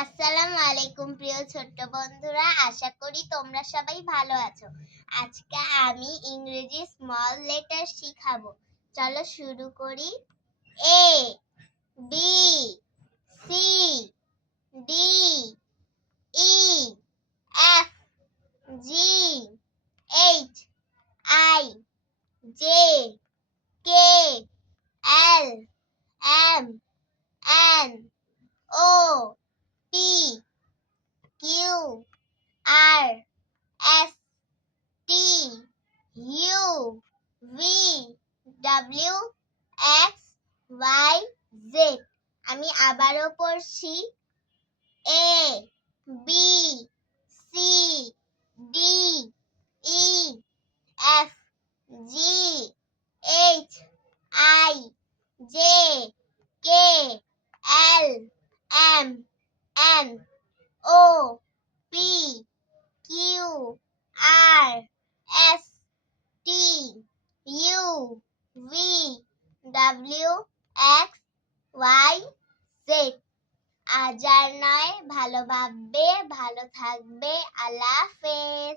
আসসালামু আলাইকুম প্রিয় ছোট্ট বন্ধুরা, আশা করি তোমরা সবাই ভালো আছো। আজকে আমি ইংরেজি স্মল লেটার শিখাবো। চলো শুরু করি। A B C D E F G H I J K L M N O P Q R S T U V W X Y Z. আমি আবারও পড়ছি। A B C D E F G H I J K L M N O P Q R S T U V W X Y Z. আজ আর নয়, ভালো ভাববে, ভালো থাকবে। আল্লাহ হাফেজ।